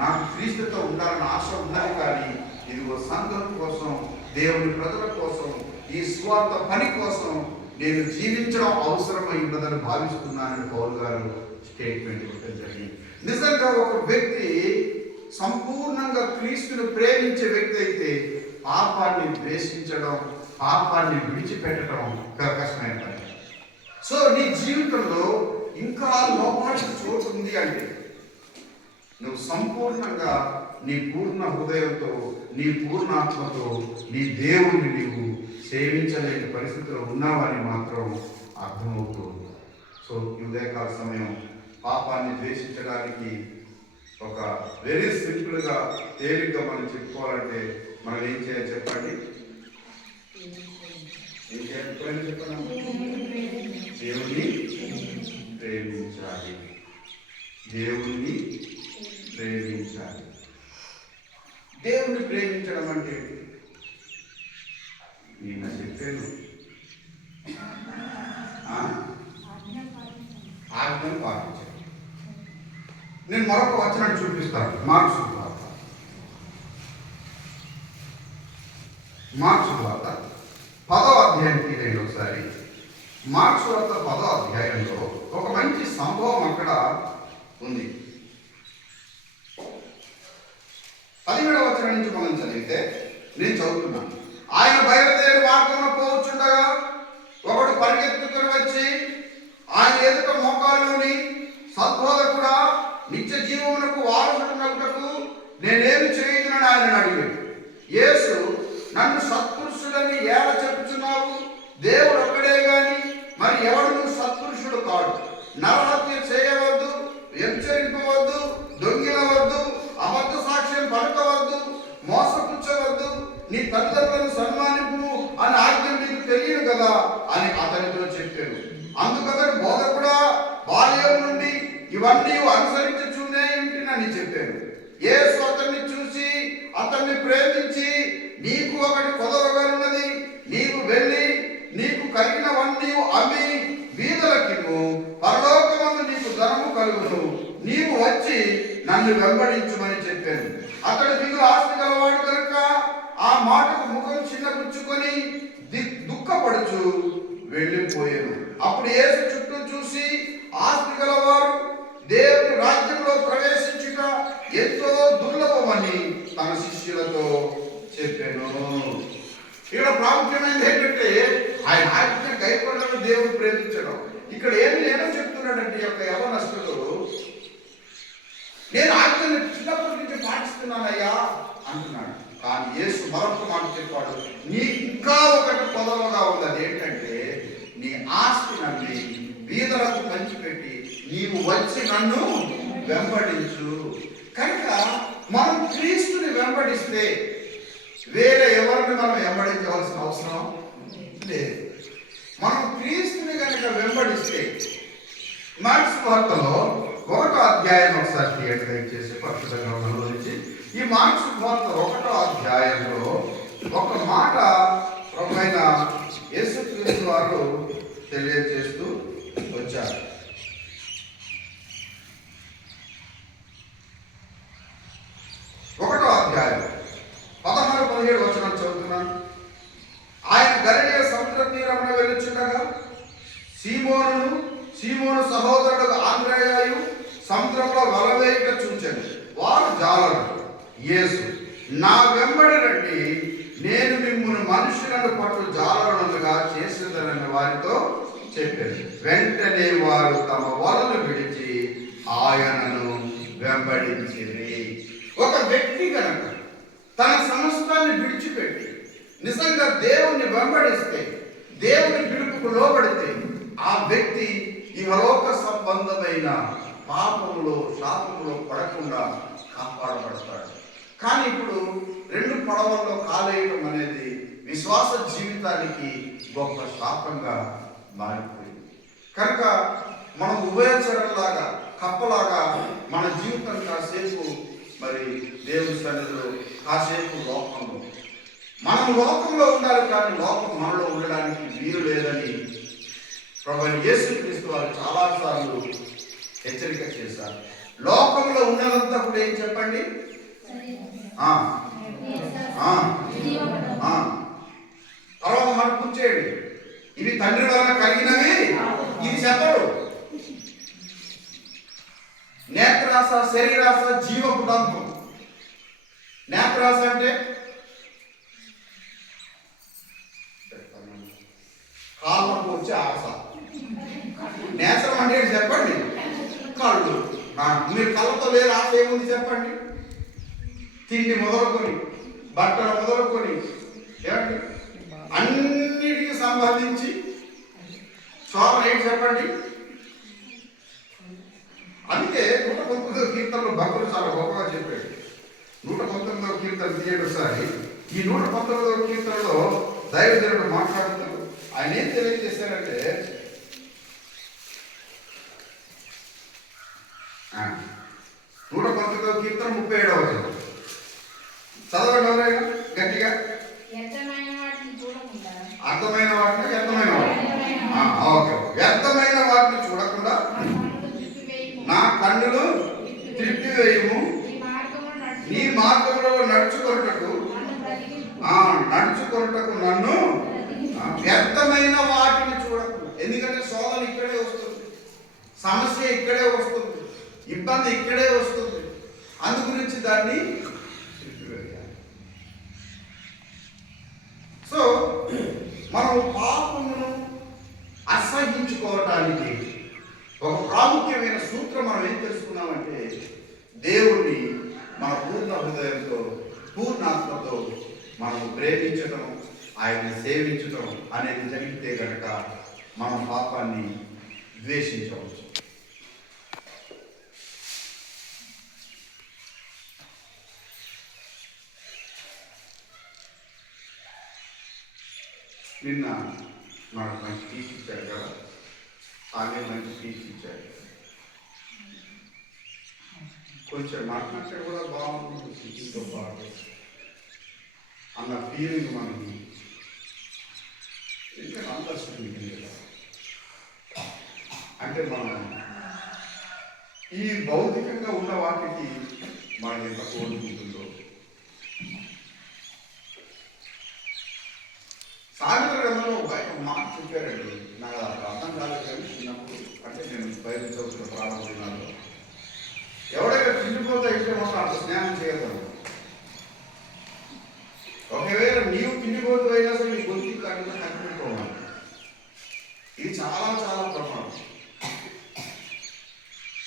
నాకు క్రీస్తుతో ఉండాలని ఆశ ఉన్నది, కానీ ఇదిగో సంఘం కోసం, దేవుని ప్రజల కోసం, ఈ స్వార్థ పని కోసం నేను జీవించడం అవసరమై ఉన్నదని భావిస్తున్నానని పౌలు గారు స్టేట్మెంట్ ఇవ్వడం జరిగింది. నిజంగా ఒక వ్యక్తి సంపూర్ణంగా క్రీస్తును ప్రేమించే వ్యక్తి అయితే పాపాన్ని ద్వేషించడం, పాపాన్ని విడిచిపెట్టడం కష్టమైన పని. సో నీ జీవితంలో ఇంకా లోపానికి చోటు ఉంది అంటే నువ్వు సంపూర్ణంగా నీ పూర్ణ హృదయంతో, నీ పూర్ణాత్మతో నీ దేవుణ్ణి నీవు సేవించలేని పరిస్థితిలో ఉన్నావని మాత్రం అర్థమవుతుంది. సో ఈ ఉదయకాల సమయం పాపాన్ని ద్వేషించడానికి ఒక వెరీ సింపుల్గా, తేలిగ్గా మనం చెప్పుకోవాలంటే మనం ఏం చేయాలి చెప్పండి? ఏం చేయాలి చెప్పండి? దేవుణ్ణి ప్రేమించాలి. దేవుణ్ణి ప్రేమించాలి. దేవుణ్ణి ప్రేమించడం అంటే నేను చెప్పాను, ఆజ్ఞను పాటించాలి. నేను మరొక వచనాన్ని చూపిస్తాను. మార్క్స్ వార్త 10వ అధ్యాయం తీయండి ఒకసారి. మార్క్స్ వార్త 10వ అధ్యాయంలో ఒక మంచి సంభవం అక్కడ ఉంది. 17వ వచనం నుంచి మనం చదివితే, నేను చదువుతున్నాను. ఆయన బయలుదేరి మార్గంలో పోవచ్చుండగా ఒకడు పరిగెత్తుకుని వచ్చి ఆయన ఎదుట మోకాళ్ళలోని, సద్బోధకుడా, నిత్య జీవమునకు వారసుడనగుటకు నేనేమి చేయుదునని ఆయన అడిగాడు. యేసు, నన్ను సత్పురుషులని ఏల చెప్పుచున్నావు? దేవుడు ఒక్కడే గాని మరి ఎవడు సత్పురుషుడు కాడు. నరహత్య చేయవద్దు, వ్యభిచరింపవద్దు, దొంగిలవద్దు, అబద్ధ సాక్ష్యం పలకవద్దు, మోసపుచ్చవద్దు, నీ తల్లిదండ్రులను సన్మానింపు అని ఆజ్ఞ నీకు తెలియదు కదా అని అతనితో చెప్పాను. అందుకతడు, బోధకుడా, బాల్యం నుండి ఇవన్నీ అనుసరించుచునే ఉంటునని చెప్పాను. యేసు అతన్ని చూసి అతన్ని ప్రేమించి, నీకు ఒకటి కొదవగనున్నది, నీవు వెళ్ళి నీకు కలిగినవన్నీ అమ్మి బీదలకిమ్ము, పరలోకమందు నీకు ధనము కలుగును, నీవు వచ్చి నన్ను వెంబడించుమని చెప్పాను. అతడు మిగులు ఆస్తి గలవాడు కనుక ఆ మాటకు ముఖం చిన్నపుచ్చుకొని దుఃఖపడుచు వెళ్ళిపోయాను. అప్పుడు యేసు చుట్టూ చూసి, ఆస్తి గలవారు దేవుని రాజ్యంలో ప్రవేశించుట ఎంతో దుర్లభమని తన శిష్యులతో చెప్పాను. ఇక్కడ ప్రాముఖ్యమైనది ఏంటంటే ఆయన ఆజ్ఞ కైకొనడం, దేవుని ప్రేమించడం. ఇక్కడ ఏమో చెప్తున్నాడంటే ఈ యొక్క యవనస్తుడు, నేను ఆజ్ఞను చిన్నప్పటి నుంచి పాటిస్తున్నానయ్యా అంటున్నాడు. కానీ యేసు మరొక మాట చెప్పాడు, నీకు ఇంకా ఒకటి పొదవగా ఉంది. అదేంటంటే నీ ఆస్తి నమ్మి బీదలకు పంచిపెట్టి నీవు వచ్చి నన్ను వెంబడించు. కనుక మనం క్రీస్తుని వెంబడిస్తే వేరే ఎవరిని మనం వెంబడించవలసిన అవసరం లేదు. మనం క్రీస్తుని కనుక వెంబడిస్తే, మార్క్స్ వార్తలో 1వ అధ్యాయం ఒకసారి థియేటర్ చేసి పరిశుద్ధ గ్రంథంలో నుంచి ఈ మార్క్స్ వార్త 1వ అధ్యాయంలో ఒక మాట ప్రభువైన యేసుక్రీస్తు వారు తెలియజేస్తూ వచ్చారు. 1వ అధ్యాయం 16-17 వచనాలు చదువుతున్నాను. ఆయన గలిలయ సముద్ర తీరమున వెళ్ళుచుండగా సీమోను సహోదరుడు ఆంద్రేయు సముద్రంలో వలవేయుట చూచెను. వారు జాలరు. యేసు, నా వెంబడి రండి, నేను మిమ్మల్ని మనుషులను పట్టు జాలరులుగా చేసేదనని వారితో చెప్పారు. వెంటనే వారు తమ వలలు విడిచి ఆయనను వెంబడించిరి. ఒక వ్యక్తి కనుక తన సమస్తాన్ని విడిచిపెట్టి నిజంగా దేవుణ్ణి వెంబడిస్తే, దేవుని పిలుపుకు లోబడితే, ఆ వ్యక్తి ఇహలోక సంబంధమైన పాపములో, శాపములో పడకుండా కాపాడబడతాడు. కానీ ఇప్పుడు 2 పడవల్లో కాలేయడం అనేది విశ్వాస జీవితానికి గొప్ప శాపంగా మారిపోయింది. కనుక మనం ఉభయచరంలాగా, కప్పలాగా మన జీవితం కాసేపు మరి దేవుని సన్నిధిలో, కాసేపు లోకంలో. మనం లోకంలో ఉండాలి, కానీ లోకం మనలో ఉండడానికి వీలు లేదని ప్రభువైన యేసుక్రీస్తు వారు చాలాసార్లు హెచ్చరిక చేశారు. లోకంలో ఉన్నదంతా కూడా ఏం చెప్పండి? తర్వాత మనం కూర్చేయండి. ఇవి తండ్రి వలన కలిగినవి, ఇది చెప్పడు. నేత్రాస, శరీరాస, జీవపు దంతం. నేత్రాస అంటే కాళ్ళకు వచ్చే ఆశ. నేత్రం అంటే చెప్పండి, కళ్ళు. మీరు కళ్ళతో లేని ఆశ ఏముంది చెప్పండి? తిండి మొదలుకొని, బట్టలు మొదలుకొని, ఏమండి అన్నిటికీ సంబంధించి శోభన ఏంటి చెప్పండి? అందుకే 119వ కీర్తనలో భక్తులు చాలా గొప్పగా చెప్పాడు. 119వ కీర్తన తీయండి ఒకసారి. ఈ 119వ కీర్తనలో దైవజనుడు మాట్లాడుతూ ఆయన ఏం తెలియజేశారంటే, 119వ కీర్తన 37వ వచనం చదవండి ఎవరైనా గట్టిగా. అర్థమైన వాటిని, వ్యర్థమైన వాటిని, ఓకే, వ్యర్థమైన వాటిని చూడకుండా నా కన్నులు త్రిప్పివేయము, నీ మార్గంలో నడుచుకొనుటకు నన్ను వ్యర్థమైన వాటిని చూడకుండా. ఎందుకంటే శోధన ఇక్కడే వస్తుంది, సమస్య ఇక్కడే వస్తుంది, ఇబ్బంది ఇక్కడే వస్తుంది. అందు గురించి దాన్ని సో మనం పాపమును అసహించుకోవటానికి ఒక ప్రాముఖ్యమైన సూత్రం మనం ఏం తెలుసుకున్నామంటే, దేవుణ్ణి మన పూర్ణ హృదయంతో, పూర్ణాత్మతో మనం ప్రేమించడం, ఆయన్ని సేవించడం అనేది జరిగితే కనుక మనం పాపాన్ని ద్వేషించవచ్చు. నిన్న మనకు మంచి టీచ్ ఇచ్చారు కదా, ఆమె మంచి టీచ్ ఇచ్చారు. కొంచెం మాట్లాడితే కూడా బాగుంటుంది టీచింగ్తో పాటు అన్న ఫీలింగ్ మనకి ఎందుకంటే అంతస్తుంది కదా. అంటే మనం ఈ భౌతికంగా ఉన్న వాటికి మనం ఎంత కోరుకుంటుందో. సామెతల గ్రంథంలో ఒక మాట చెప్పారండి, నాకు అర్థం కాలేదు కానీ చిన్నప్పుడు, అంటే నేను బయట చదువుతున్న ప్రారంభ దినాల్లో, ఎవడైనా తిండిపోతా ఇస్తే మాత్రం అంత స్నేహం చేయగలరు. ఒకవేళ నీవు తిండిపోతూ అయినా సరే నీ గొంతు కాకుండా కనిపెట్టుకోవాలి. ఇది చాలా చాలా ప్రమాదం.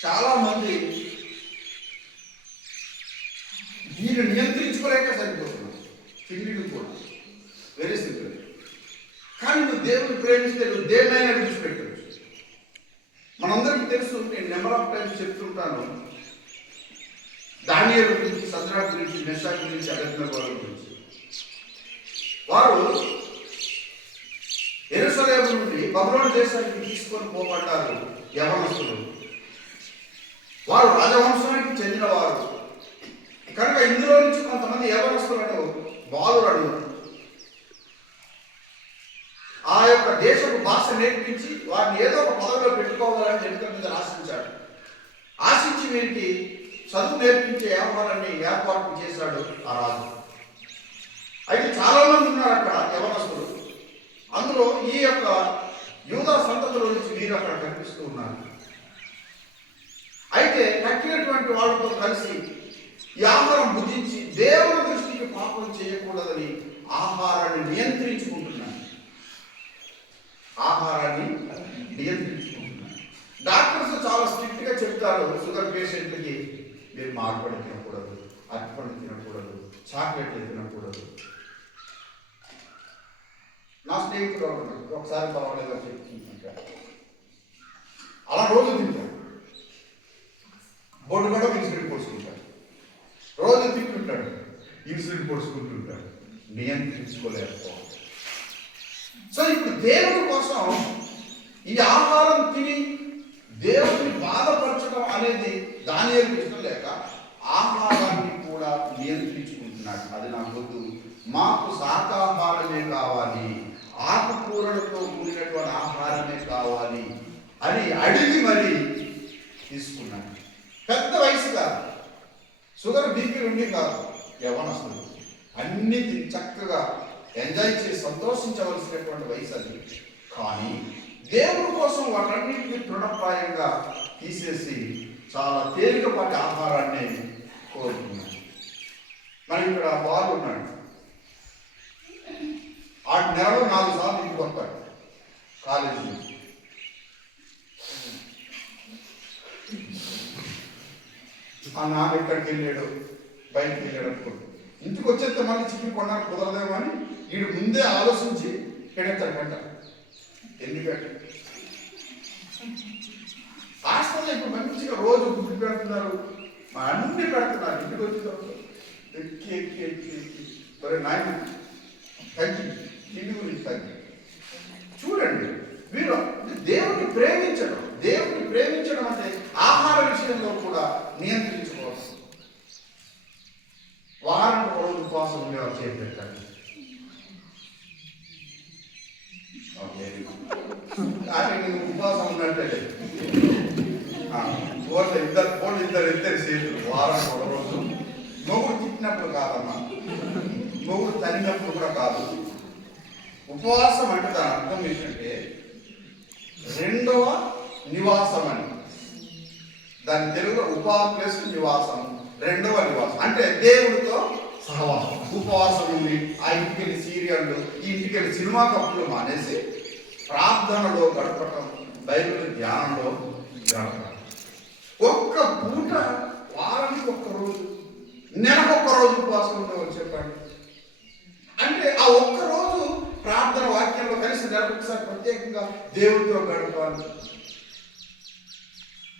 చాలా మంది దీన్ని నియంత్రించుకోలేక సరిపోతున్నారు, తిండిని కూడా. Very simple. కానీ నువ్వు దేవుని ప్రేమిస్తే నువ్వు దేన్నైనా విడిచిపెట్టవచ్చు. మనందరికీ తెలుసు, నేను నెంబర్ ఆఫ్ టైమ్స్ చెప్తుంటాను, దానియేలు గురించి, సద్రాక్ గురించి, మెషాక్ గురించి, అబేద్నెగో గురించి. వారు యెరూషలేము నుండి బబులోను దేశానికి తీసుకొని పోబడ్డారు యవనస్తులు. వారు రాజవంశానికి చెందినవారు కనుక ఇందులో నుంచి కొంతమంది యవనస్తులను, బాలులను ఆ యొక్క దేశపు భాష నేర్పించి వారిని ఏదో ఒక పదవిలో పెట్టుకోవాలని జనక మీద ఆశించాడు. ఆశించి వీరికి చదువు నేర్పించే వ్యవహారాన్ని ఏర్పాటు చేశాడు ఆ రాజు. అయితే చాలా మంది ఉన్నారు అక్కడ యవనస్తులు. అందులో ఈ యొక్క యూదా సంతతిలో నుంచి వీరు అక్కడ కనిపిస్తూ ఉన్నారు. అయితే కట్టినటువంటి వాళ్ళతో కలిసి ఈ ఆహారం భుజించి దేవుని దృష్టికి పాపం చేయకూడదని ఆహారాన్ని నియంత్రించుకుంటున్నాను. డాక్టర్స్ చాలా స్ట్రిక్ట్ గా చెప్తారు, షుగర్ పేషెంట్లకి మీరు మామిడి తినకూడదు, అరటిపండు తినకూడదు, చాక్లెట్లు తినకూడదు. నా స్నేహితులు ఒకసారి పర్వాలేదని చెప్పి తింటారు, అలా రోజు తింటారు. బొడ్డు కూడా ఇన్సులిన్ పోసుకుంటారు, రోజు తింటుంటాడు, ఇన్సులిన్ పోసుకుంటుంటాడు. నియంత్రించుకోలేకపోవాలి. సో ఇప్పుడు దేవుడి కోసం ఈ ఆహారం తిని దేవుడిని బాధపరచడం అనేది దానియేలు ఇష్టం లేక ఆహారాన్ని కూడా నియంత్రించుకుంటున్నాడు. అది నాకు వద్దు, మాకు శాకాహారమే కావాలి, ఆకుకూరలతో కూడినటువంటి ఆహారమే కావాలి అని అడిగి మరి తీసుకున్నాడు. పెద్ద వయసుగా షుగర్ బీపీలు ఉండి కాదు, యవ్వనస్తులు అన్ని చక్కగా ఎంజాయ్ చేసి సంతోషించవలసినటువంటి వయసు అది. కానీ దేవుడి కోసం వాటన్నింటినీ తృణప్రాయంగా తీసేసి చాలా తేలికపాటి ఆహారాన్ని కోరుకున్నాడు. మరి ఇక్కడ బాలు ఉన్నాడు, 6 నెలలు 4 సార్లు ఇంటికి వస్తాడు కాలేజీ నుంచి. ఆ నాన్న ఇక్కడికి వెళ్ళాడు, బయటికి వెళ్ళాడు అనుకోండి, ఇంటికి వచ్చేస్తే మళ్ళీ చికెన్ కొనడానికి కుదరదేమో అని వీడు ముందే ఆలోచించి పెడతాడంట. ఎందుకంటే హాస్టల్లో ఇప్పుడు మంచిగా రోజు గుడ్డు పెడుతున్నారు, అన్ని పెడుతున్నారు. ఇంటికి వచ్చిన ఎక్కి ఎక్కి ఎక్కి ఎక్కి మరి నాయన తగ్గి, ఇంటి గురించి తగ్గి. చూడండి, వీరు దేవుడిని ప్రేమించడం, దేవుడిని ప్రేమించడం అంటే ఆహార విషయంలో కూడా నియంత్రించుకోవచ్చు. వారం రోజు ఉపవాసం ఉండేవారు చేపెట్టాలి. ఉపవాసం ఉన్నట్టే ఇద్దరు చేతులు వారం ఒక రోజు. మొగుడు తిట్టినప్పుడు కాదమ్మా, మొగుడు తల్లినప్పుడు కూడా కాదు. ఉపవాసం అంటే దాని అర్థం ఏంటంటే రెండవ నివాసం అని. దాని తెలుగులో ప్లస్ నివాసం, రెండవ నివాసం అంటే దేవుడితో సహవాసం. ఉపవాసం ఉంది, ఆ ఇంటికి వెళ్ళి సీరియళ్ళు, ఈ ఇంటికి వెళ్ళి సినిమా కప్పులు మానేసి ప్రార్థనలో గడపటం, బైబిల్ ధ్యానంలో గడపటం. ఒక్క పూట వారానికి ఒక్క రోజు, నెలకు ఒక్క రోజు ఉపవాసం ఉండేవాళ్ళు చెప్పండి. అంటే ఆ ఒక్క రోజు ప్రార్థన వాక్యంలో కలిసి నెలకు ఒకసారి ప్రత్యేకంగా దేవుడితో గడపాలి.